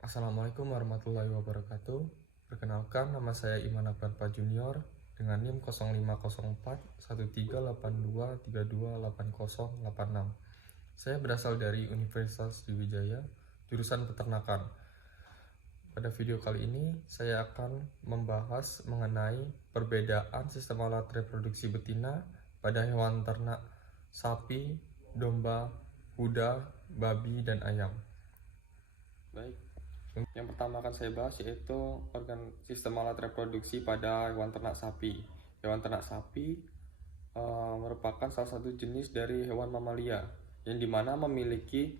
Assalamualaikum warahmatullahi wabarakatuh. Perkenalkan, nama saya Iman Akbar Junior dengan NIM 0504 1382328086. Saya berasal dari Universitas Sriwijaya, jurusan Peternakan. Pada video kali ini, saya akan membahas mengenai perbedaan sistem alat reproduksi betina pada hewan ternak sapi, domba, kuda, babi, dan ayam. Baik. Yang pertama akan saya bahas yaitu sistem alat reproduksi pada hewan ternak sapi. Hewan ternak sapi merupakan salah satu jenis dari hewan mamalia yang dimana memiliki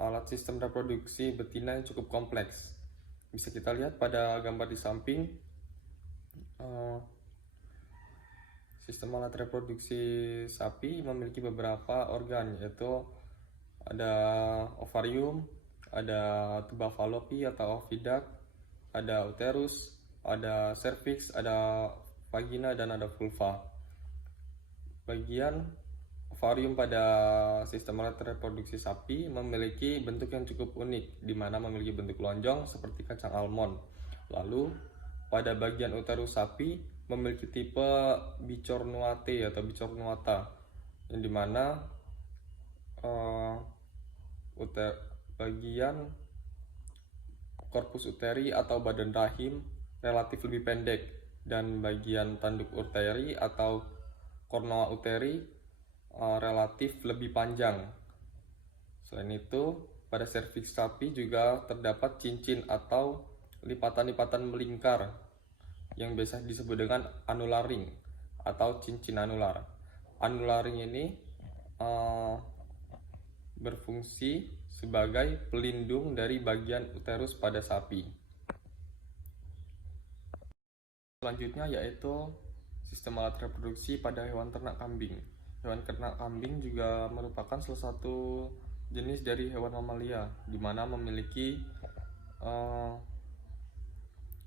alat sistem reproduksi betina yang cukup kompleks. Bisa kita lihat pada gambar di samping. Sistem alat reproduksi sapi memiliki beberapa organ, yaitu ada ovarium, ada tuba falopi atau oviduct, ada uterus, ada cervix, ada vagina, dan ada vulva. Bagian ovarium pada sistem alat reproduksi sapi memiliki bentuk yang cukup unik, di mana memiliki bentuk lonjong seperti kacang almond. Lalu pada bagian uterus sapi memiliki tipe bicornuate atau bicornuata, yang dimana bagian korpus uteri atau badan rahim relatif lebih pendek, dan bagian tanduk uteri atau kornoa uteri relatif lebih panjang. Selain itu, pada serviks sapi juga terdapat cincin atau lipatan-lipatan melingkar yang biasa disebut dengan annular ring atau cincin anular. Annular ring ini berfungsi sebagai pelindung dari bagian uterus pada sapi. Selanjutnya yaitu sistem alat reproduksi pada hewan ternak kambing. Hewan ternak kambing juga merupakan salah satu jenis dari hewan mamalia, di mana memiliki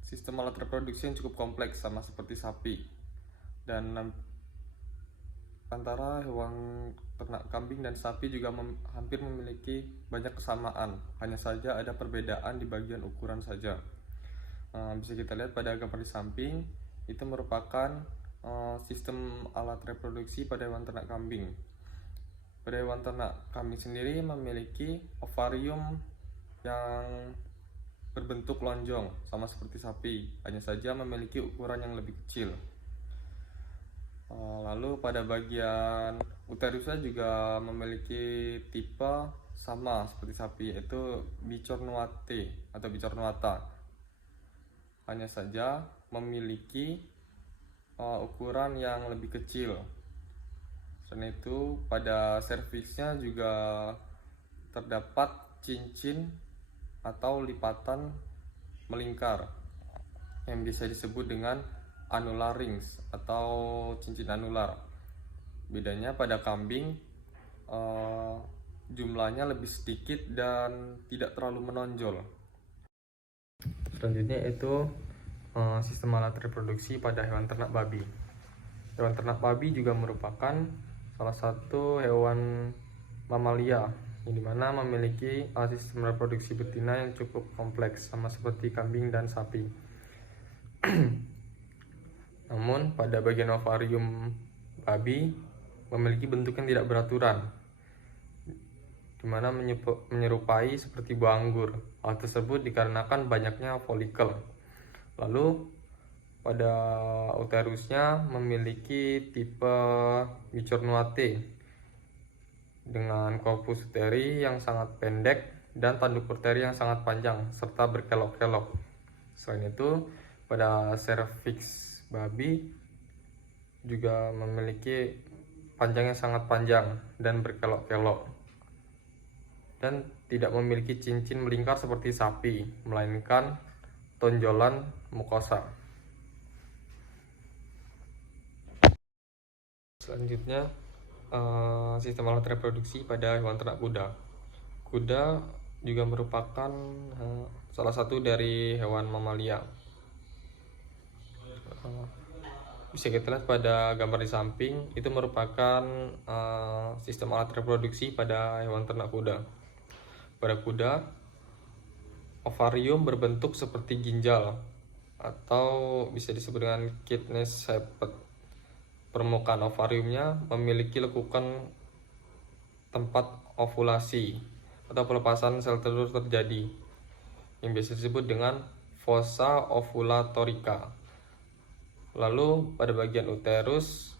sistem alat reproduksi yang cukup kompleks sama seperti sapi. Dan antara hewan ternak kambing dan sapi juga hampir memiliki banyak kesamaan, hanya saja ada perbedaan di bagian ukuran saja. Bisa kita lihat pada gambar di samping, itu merupakan sistem alat reproduksi pada hewan ternak kambing. Pada hewan ternak kambing sendiri memiliki ovarium yang berbentuk lonjong sama seperti sapi, hanya saja memiliki ukuran yang lebih kecil. Lalu pada bagian uterusnya juga memiliki tipe sama seperti sapi, yaitu bicornuate atau bicornuata, hanya saja memiliki ukuran yang lebih kecil. Selain itu, pada serviksnya juga terdapat cincin atau lipatan melingkar yang bisa disebut dengan annular rings atau cincin anular. Bedanya pada kambing jumlahnya lebih sedikit dan tidak terlalu menonjol. Selanjutnya itu sistem alat reproduksi pada hewan ternak babi. Hewan ternak babi juga merupakan salah satu hewan mamalia yang dimana memiliki sistem reproduksi betina yang cukup kompleks sama seperti kambing dan sapi. Namun pada bagian ovarium babi memiliki bentuk yang tidak beraturan, dimana menyerupai seperti buah anggur. Hal tersebut dikarenakan banyaknya folikel. Lalu pada uterusnya memiliki tipe bicornuate dengan korpus uteri yang sangat pendek dan tanduk uteri yang sangat panjang serta berkelok-kelok. Selain itu, pada serviks babi juga memiliki panjang yang sangat panjang dan berkelok-kelok, dan tidak memiliki cincin melingkar seperti sapi, melainkan tonjolan mukosa. Selanjutnya, sistem alat reproduksi pada hewan ternak kuda. Kuda juga merupakan salah satu dari hewan mamalia. Bisa kita lihat pada gambar di samping, itu merupakan sistem alat reproduksi pada hewan ternak kuda. Pada kuda ovarium berbentuk seperti ginjal atau bisa disebut dengan kidney shaped. Permukaan ovariumnya memiliki lekukan tempat ovulasi atau pelepasan sel telur terjadi, yang biasa disebut dengan fossa ovulatorica. Lalu pada bagian uterus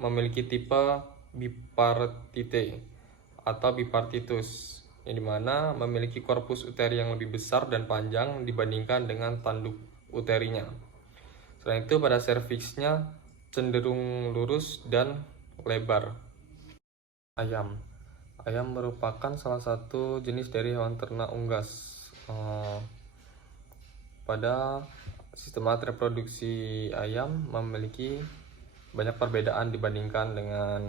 memiliki tipe bipartite atau bipartitus, yang dimana memiliki korpus uteri yang lebih besar dan panjang dibandingkan dengan tanduk uterinya. Selain itu pada serviksnya cenderung lurus dan lebar. Ayam merupakan salah satu jenis dari hewan ternak unggas. Pada sistem alat reproduksi ayam memiliki banyak perbedaan dibandingkan dengan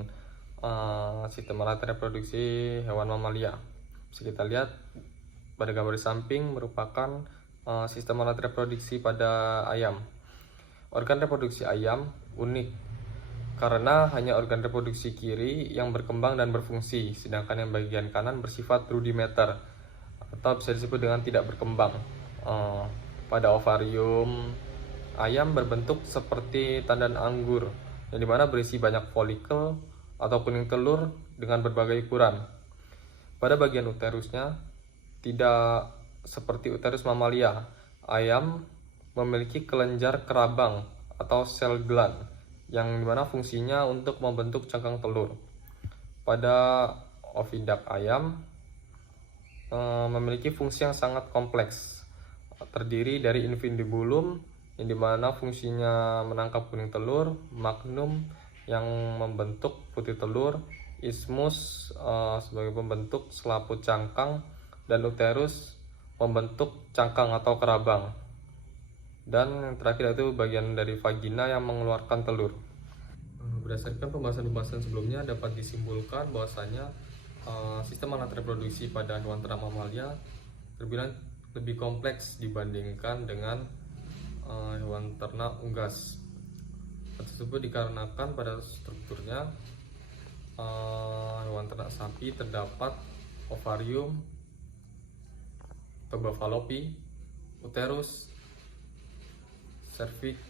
sistem alat reproduksi hewan mamalia. Bisa kita lihat pada gambar di samping merupakan sistem alat reproduksi pada ayam. Organ reproduksi ayam unik karena hanya organ reproduksi kiri yang berkembang dan berfungsi, sedangkan yang bagian kanan bersifat rudimenter atau bisa disebut dengan tidak berkembang. Pada ovarium, ayam berbentuk seperti tandan anggur, yang dimana berisi banyak folikel atau kuning telur dengan berbagai ukuran. Pada bagian uterusnya, tidak seperti uterus mamalia, ayam memiliki kelenjar kerabang atau sel gland, yang dimana fungsinya untuk membentuk cangkang telur. Pada ovidak ayam memiliki fungsi yang sangat kompleks, terdiri dari infundibulum yang dimana fungsinya menangkap kuning telur, magnum yang membentuk putih telur, isthmus sebagai pembentuk selaput cangkang, dan uterus membentuk cangkang atau kerabang. Dan yang terakhir itu bagian dari vagina yang mengeluarkan telur. Berdasarkan pembahasan-pembahasan sebelumnya dapat disimpulkan bahwasanya sistem alat reproduksi pada hewan ternak mamalia terbilang lebih kompleks dibandingkan dengan hewan ternak unggas. Hal tersebut dikarenakan pada strukturnya hewan ternak sapi terdapat ovarium, tuba fallopi, uterus, serviks,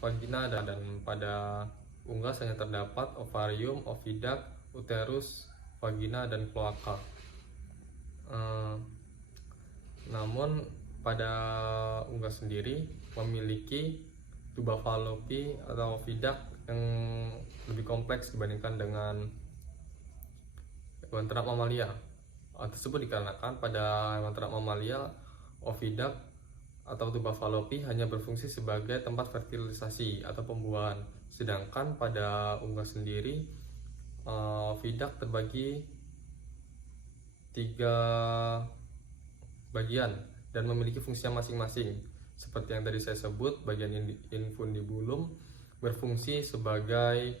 vagina, dan pada unggas hanya terdapat ovarium, ovidak, uterus, vagina, dan kloaka. Namun pada unggas sendiri memiliki tuba fallopi atau ovidak yang lebih kompleks dibandingkan dengan hewan ternak mamalia. Hal tersebut dikarenakan pada hewan ternak mamalia, ovidak atau tuba fallopi hanya berfungsi sebagai tempat fertilisasi atau pembuahan, sedangkan pada unggas sendiri ovidak terbagi 3 bagian dan memiliki fungsinya masing-masing. Seperti yang tadi saya sebut, bagian infundibulum berfungsi sebagai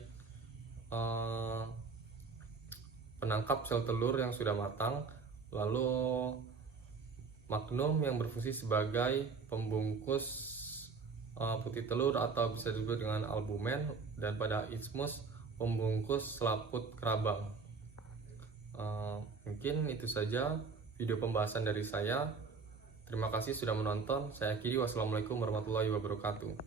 penangkap sel telur yang sudah matang, lalu magnum yang berfungsi sebagai pembungkus putih telur atau bisa disebut dengan albumen, dan pada isthmus pembungkus selaput kerabang. Mungkin itu saja video pembahasan dari saya. Terima kasih sudah menonton. Saya akhiri. Wassalamualaikum warahmatullahi wabarakatuh.